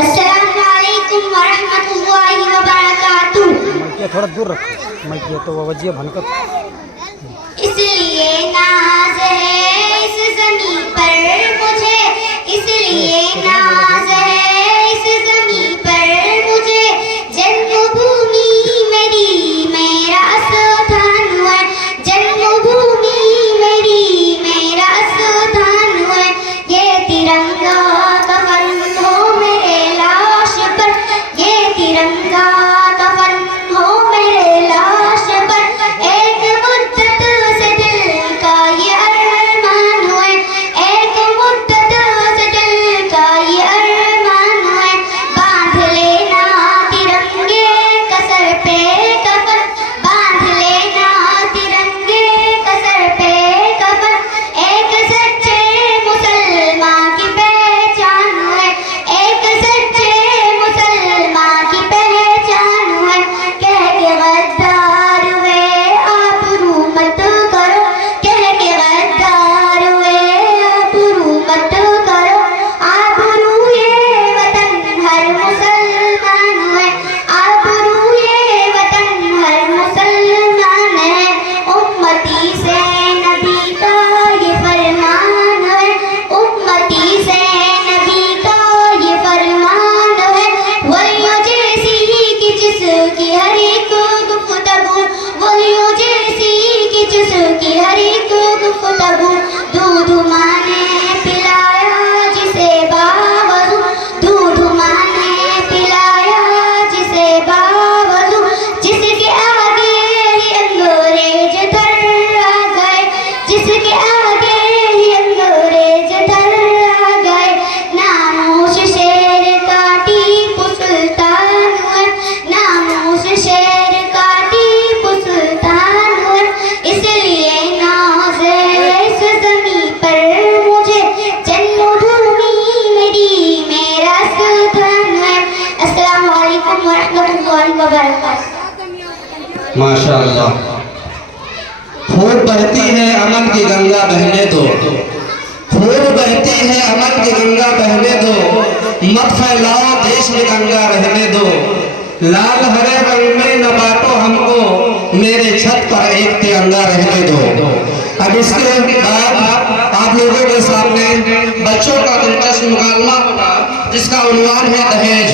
अस्सलामु अलैकुम वरहमतुल्लाहि वबरकातुहू। थोड़ा दूर रखो मैं ये तो वजिया भनकत। इसलिए नाज है इस ज़मीं पर मुझे, इसलिए नाज है इस ज़मीं पर मुझे, जन्मभूमि मेरी मेरा स्थान है, जन्मभूमि मेरी मेरा स्थान है। ये तिरंगा कफन हो मेरे लाश पर, ये तिरंगा कफन हो मेरे लाश पर। एक मुद्दत से दिल का ये अरमान है, एक मुद्दत से दिल का ये अरमान है। बांध लेना तिरंगे कसर पे कफन, बांध लेना तिरंगे कसर पे कफन। एक सच्चे मुसलमान की पहचान है, एक सच्चे मुसलमान की पहचान है। कह के गद्दार वे आप रू मत करो, कह के गद्दार वे आप रू मत करो। आप रू ये वतन हर मुसलमान है, आप रू ये वतन हर मुसलमान है। उम्मती से नबी का ये फरमान है, उम्मती से नबी का ये फरमान है। वलियों जैसी कि जिसकी हर एक गुफ्तगू, वलियों जैसी कि जिसकी हर एक गुफ्तगू। दूध माने पिलाया जिसे बावजू, दूध माने पिलाया जिसे बावजू। जिसके आगे ही अंग्रेज थर आ गए, जिसके आगे ही अंग्रेज थर आ गए। नामोश शेर का टीपू सुल्तान है, नामोश शेर का टीपू सुल्तान है। इसलिए नाज है इस ज़मीं पर मुझे, जन्मभूमि मेरी मेरा स्थान है। अस्सलामु अलैकुम वरहमतुल्लाहि वबरकातुहू। माशाअल्लाह। खूब बहती है अमन की गंगा बहने दो, खूब बहती है अमन की गंगा बहने दो। मत फैलाओ देश में गंगा रहने दो। लाल हरे रंग में न बांटो हमको, मेरे छत पर एक तिरंगा रहने दो। अब इसके बाद आप लोगों के सामने बच्चों का दिलचस्प मुकालमा होगा जिसका उन्वान है दहेज।